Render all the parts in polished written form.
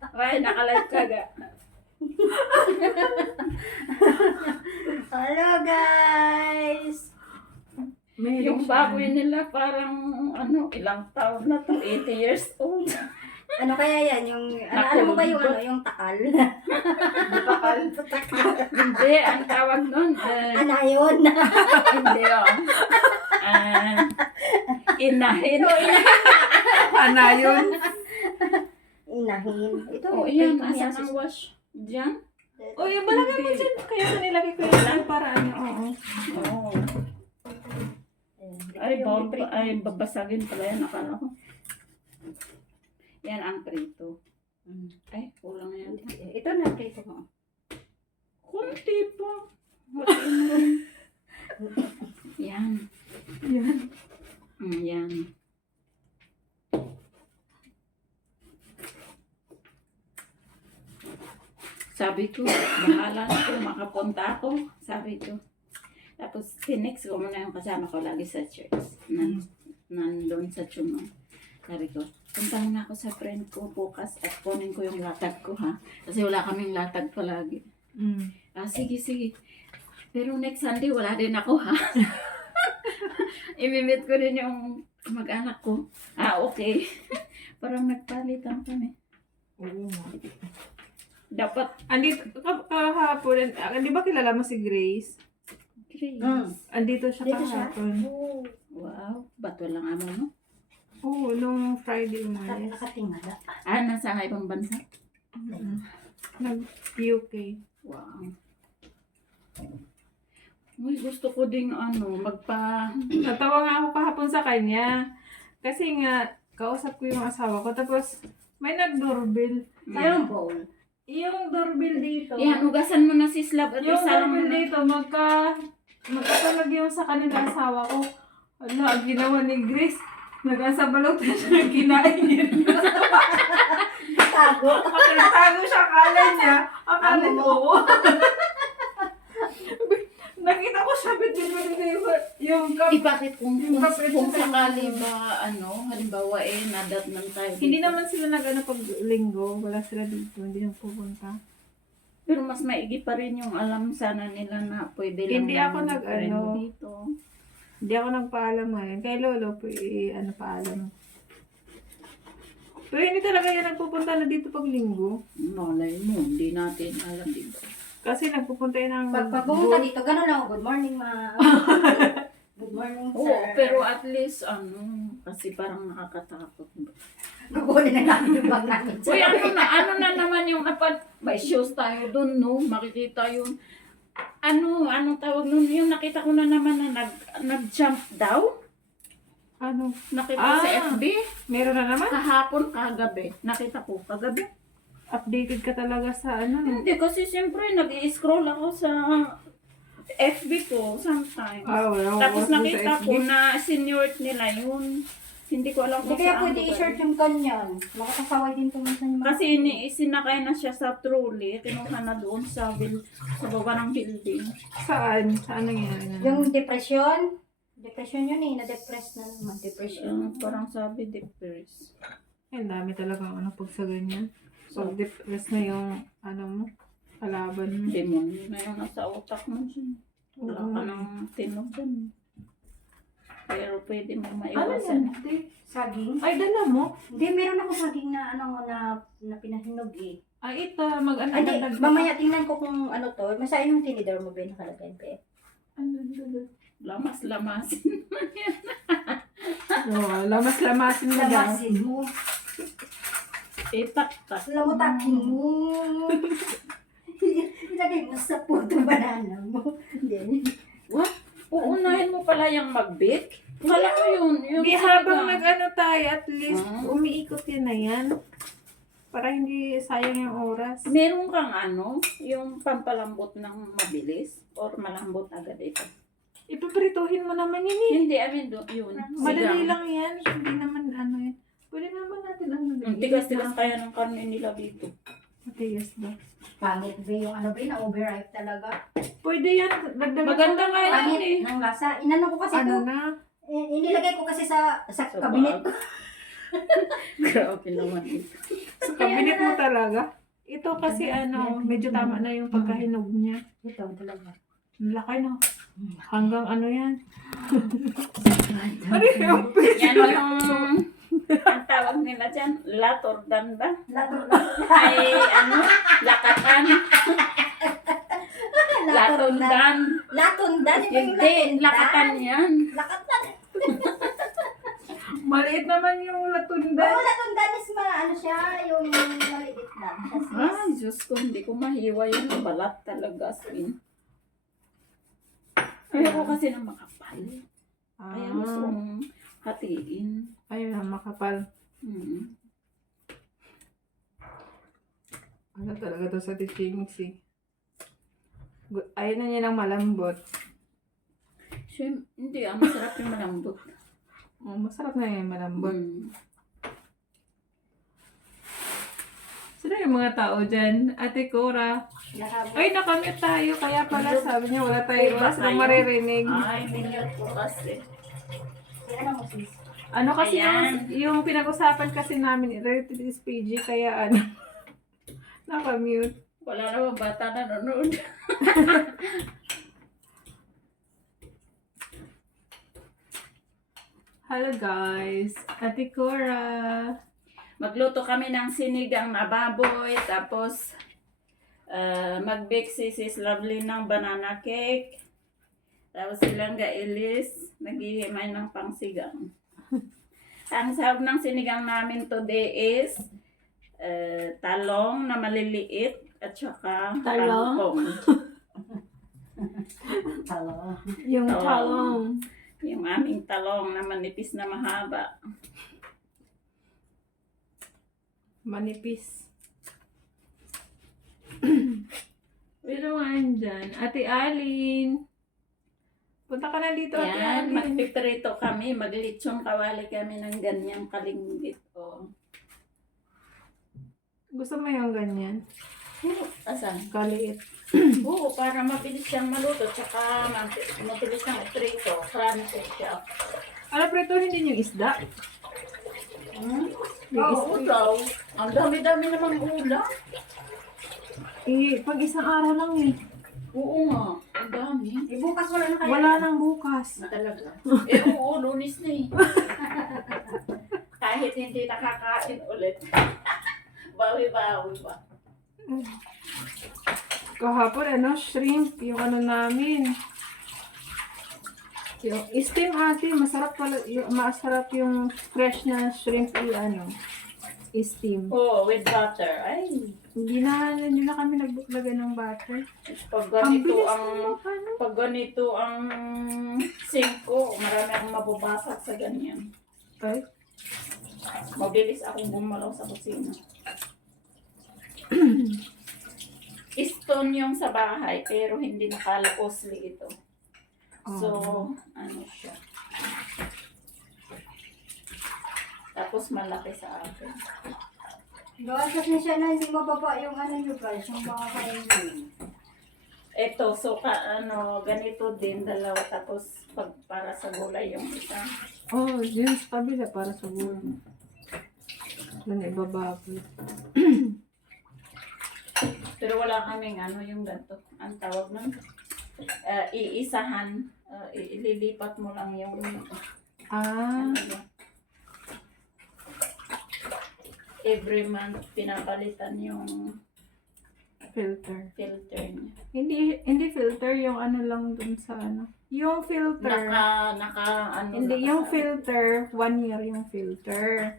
Ay, nakalive ka ga. Hello guys! Yung baboy nila parang ilang taon na to, 80 years old. Ano kaya yan? Yung, alam mo ba yung yung takal? Takal. Hindi, ang tawag nun, Anayon. hindi inahin. Anayon. Inahin. Ito, Iyan, ito, asan yan, ang wash? Diyan? O, yung balagay mo dyan. Kaya sa nilagay ko yun para ano. Oo. Oo. Ay, babasagin pala yan. Akala ko. Yan ang prito. Ay, kulang yan. Ito na, prito mo. Kunti pa. Yan. Yan. Yan. Sabi ko, bahala na ko, makapunta ako. Sabi ko. Tapos, tinext ko muna yung kasama ko lagi sa church. Nandun sa Chumon. Sabi ko, punta muna ako sa friend ko bukas at kunin ko yung latag ko, ha? Kasi wala kaming latag palagi. Sige, sige. Pero next Sunday, wala din ako, ha? Imimit ko din yung mag-anak ko. Okay. Parang nagpalitan kami. Oo. Dapat, Andito, kahapon, di ba kilala mo si Grace? Grace. Andito siya Dito siya. kahapon. Wow, ba't walang amo, no? Oo, nung Friday umalis. Nakatingala. Nasa ibang bansa? Nag-UK. Wow. Uy, gusto ko ding Natawa nga ako kahapon sa kanya. Kasi nga, kausap ko yung asawa ko. Tapos, may nag-doorbell. Yung bowl. Yung doorbell dito. Yan, hugasan mo na si Slab at Yung isalang mo doorbell na. dito, magkatalag yung sa kanila asawa ko. Ala, ang ginawa ni Grace. Nag-asa balot na siya kinain. Tago. Nagtago siya, akala niya. Akala Ano ko. Nakita ko siya, bitin yung cup. Bakit kung Bakit sakali ba, halimbawa nadat ng tayo dito. Hindi naman sila nag-ano pag linggo. Wala sila dito. Hindi yung pupunta. Pero mas maigi pa rin yung alam sana nila na pwede lang. Hindi ako yung friend mo nag-ano. dito. Hindi ako nagpaalam ngayon. Kay Lolo, paalam. Pero hindi talaga yan nagpupunta na dito pag linggo. Malay mo, hindi natin alam, di ba? Kasi nagpupunta yun ng... Pag pumunta dito, gano'n lang. Good morning, ma. Good morning, Oo, sir. pero at least, kasi parang nakakatakot. Gugunin na namin yung bag namin. Uy, ano na naman yung may shoes tayo dun, no? Makikita yun. Anong tawag nun? Yung nakita ko na naman na nag-jump daw. Ano? Nakita ko sa FB. Meron na naman? Kahapon, kagabi. Nakita ko kagabi. Updated ka talaga sa ano? Hindi, kasi siyempre nag-i-scroll ako sa FB ko sometimes. Wala akong Tapos oras dun sa nakita FB. ko na senior nila yun. Hindi ko alam Hindi kung kaya saan pwede lugar. i-shirt yung kanyan. Makakasaway din tumisan yung Kasi sinakay na siya sa trolley. Kinuha na doon sa baba ng building. Saan? Saan nangyari na? Yung depression. Depression yun na-depress na naman. Depression. Parang sabi depressed. Ang dami talaga ano pag sa ganyan. Pag depressed na yung ano mo, kalaban mo. Demonyo na yung nasa utak mo dyan. Wala Oo. ka nang tinog dyan. Pero pwede mo Ano maiwasan. yan? Saging. Ay, dala mo? Hindi, meron ako saging na na pinahinog eh. Ay, ito. Mag-ano Hindi, dagdag- mamaya tingnan ko kung ano to. Masain yung tinidor mo ba yung nakalagay pa eh. Lamas-lamasin. Lamas-lamasin na daw. Lamasin mo. Itak-tak. Lamutakin mo. Ilagay mo sa puto banana mo. Hindi. What? Uunahin mo pala yung mag-bake? Kala ko yun. Yung Di habang nag-ano tayo, at least umiikot yun na yan. Para hindi sayang yung oras. Meron kang yung pampalambot ng mabilis? Or malambot agad ito? Ipaprituhin mo naman yun eh. Hindi, yun. Madali lang yan. Hindi naman ano yun. Pwede naman natin ano. Ang tigas-tigas kaya ng karne nila dito. Matigas ba? Pangit ba yung ano ba yun? Na-overripe talaga. Pwede yan. Dagdagan Maganda mo. nga yan eh. Pangit ng lasa. Inano ko kasi Ano to. na? Inilagay ko kasi sa Sa kabinet ko. Grabe naman ito. Sa binit mo talaga. Ito kasi medyo tama na yung pagkahinog niya. Ito talaga. Ang laki no. Hanggang ano yan. Yan yung, ang tawag nila dyan, latordan ba? Ay, lakatan. Latundan. Latundan. Hindi, lakatan yan. Lakatan. Maliit naman yung latunda. Oo, latundan is ano siya, yung maliit lang. Ay, Diyos ko, hindi ko mahiwa yung balat talaga. Sin. Ayoko kasi ng makapal. Kaya gusto kong hatiin. Ayun na, makapal. Hmm. Ano talaga to sa teachings eh. Ayaw na niya ng malambot. Hindi, masarap yung malambot. Oh, masarap na yung malambot. Sino yung mga tao dyan? Ate Cora. Ay, nakamute tayo. Kaya pala sabi niya wala silang maririnig. Ay, minute ko kasi. Ano kasi Ayan. yung pinag-usapan kasi namin related is PG kaya nakamute. Wala namang bata na nanonood. Hello guys, Ate Cora. Magluto kami ng sinigang na baboy, tapos mag-bake si Sis Lovely ng banana cake. Tapos silang gailis, naghihimay ng pangsigang. Ang sahog ng sinigang namin today is talong na maliliit at saka Talong? kangkong. Yung Oo. talong. Yung aming talong na manipis na mahaba. Manipis. Pero andyan. Ate Alin. Punta ka na dito, Ate Yan, Alin. magpiprito kami, maglitsong kawali kami ng ganyang kalinggit. Oh. Gusto mo yung ganyan? Asan? Kaliit. Oo, para mabilis siyang maluto, tsaka mabilis siyang iprito. Crunchy siya. Ano, preto hindi yung isda? Yung Oo daw. Ang dami-dami namang ulam. pag isang araw lang eh. Oo nga, ang dami. Bukas wala na kayo. Wala nang bukas. Talaga. Oo, lunis na eh. Kahit hindi nakakain ulit. Bawi-bawi ba? Kahapon, shrimp, yung namin. Yung steam ate, masarap yung fresh na shrimp steam. Oo, with butter. Ay, Hindi na kami naglagay ng butter. pag Ang ganito bilis ang... naman, Pag ganito ang sink ko, marami akong mababasag sa ganyan. Ay, Mabilis akong gumalaw sa kusina. Stone yung sa bahay, pero hindi nakalakosli ito. So, ano siya. Tapos malaki sa akin. Gawa kasi siya na hindi mababa yung nyo guys, yung mga kainin. Ito, so ganito din, dalawa. Tapos para sa gulay yung isa. yun sa kabila para sa gulo. Doon ibababot. Pero wala kaming yung ganito. Ang tawag nun, iisahan. Ililipat mo lang yung every month pinapalitan yung Filter. filter niya. Hindi filter, yung lang dun sa Yung filter. Hindi Yung filter, 1 year yung filter.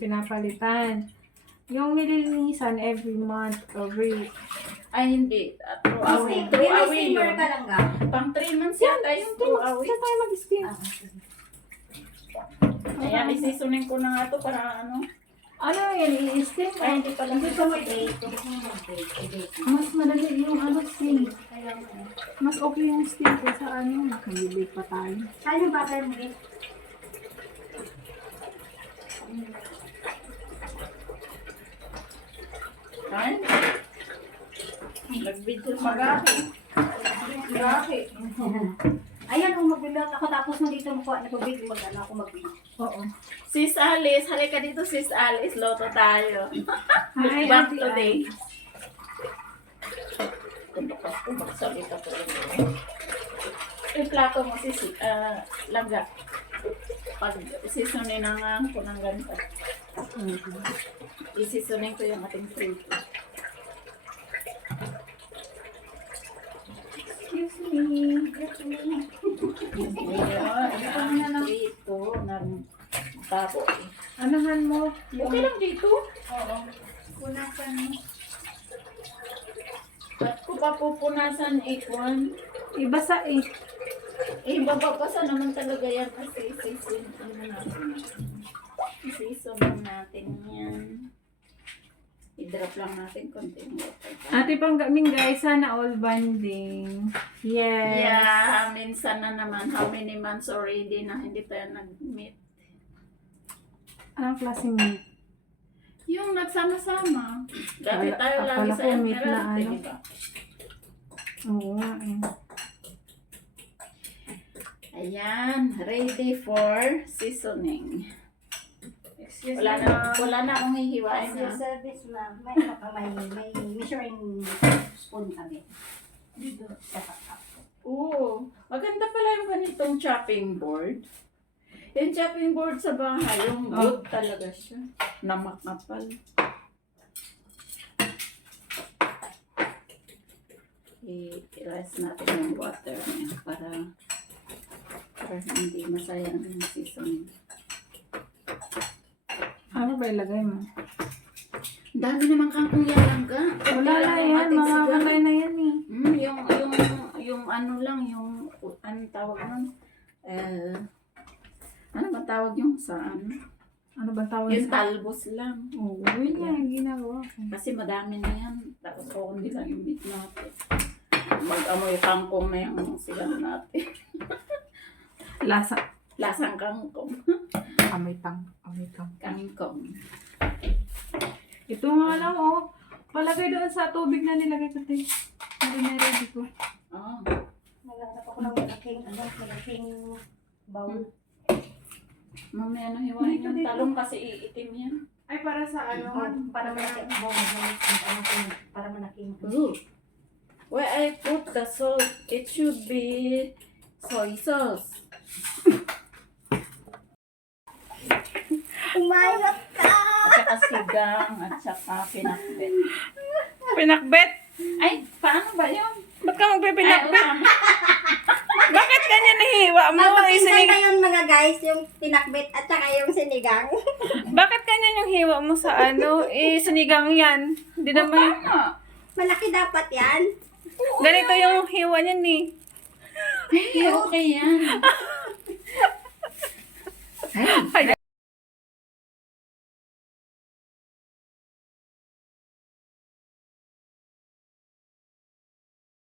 Pinapalitan. Yung nililinisan every month, every... Ay, hindi. Through away Steamer yun. ka lang ga. Pang 3 months yata yung through away. Saan tayo mag-steam? Ayan, isisunin ko na nga to para Ano yan, i-steam? Ay, hindi pala. Hindi ka mag-bake. Mas madali yung steam. Kaya mo. Mas okay yung steam kaysa mag-bake pa tayo. Saan yung butter mo din? Ay, nag-video magaki. Magaki. Ayan, magbibigay ako tapos nandito mo ko, nag-bake, ako mag-bake. Oo. Sis Alice, halika dito Sis Alice, loto tayo. Hi, Back Ate today. Alice. Kumbakas ko, magsalita ko lang. Yung plato mo, sis, laga. Pag seasonin na nga ko ng ganito. Isisonin ko yung ating frito. Excuse me. Ayan, ang frito ng baboy. Anahan mo. Okay lang dito. Oo. Punasan mo. Ba't ko pa pupunasan ikon? Iba sa eh. Bababasa naman talaga yan kasi season natin yan. I-drop lang natin konting water. Ate Panggaming guys, sana all banding. Yes. Yeah, minsan na naman. How many months already na hindi tayo nag-meet? Anong klase meat? Yung nagsama-sama. Dati tayo lagi akala sa ko meat na Emerald, ano. diba? Oo nga eh. Ayan, ready for seasoning. Excuse Wala na akong hihiwain As your na. service, ma'am, may measuring spoon kami. Dito. Oo. Maganda pala yung ganitong chopping board. Yung chopping board sa bahay, yung wood talaga siya. Namakapal. I-rest natin yung water niya para hindi masayang yung seasoning. Ano ba ilagay mo? Ang dami naman kangkong yan lang ka. Wala na yan. Mamamatay na yan eh. Yung ano lang, yung ano tawag nun? Ano ba tawag yung sa ano? Ano ba tawag Yung sa... talbos lang. Oo, yun nga yung ginagawa ko. Kasi madami na yan. Tapos hindi lang yung meat natin. Mag-amoy kangkong na yung silang natin. Lasa. Lasang kangkong. Amoy tang. Kangkong. Ito nga lang oh. Palagay doon sa tubig na nilagay ko tayo. Ready ko. Oh. Naghanap ako ng malaking bowl. Mamaya na hiwain yung talong kasi iitim yan. Ay, para sa Para malaking bowl. Para malaking. Ooh. Where I put the salt, it should be soy sauce. Umayot ka! At saka sigang, at saka pinakbet. Pinakbet? Ay, paano ba yun? Ba't ka magpipinakbet? Ay, Bakit ganyan nahiwa mo? Magpapinsan na yun mga guys, yung pinakbit at saka yung sinigang. Bakit ganyan yung hiwa mo sa ano? Sinigang yan. Hindi naman. tama. Malaki dapat yan. Ganito yung hiwa niyan eh. Ay, okay yan. Ay,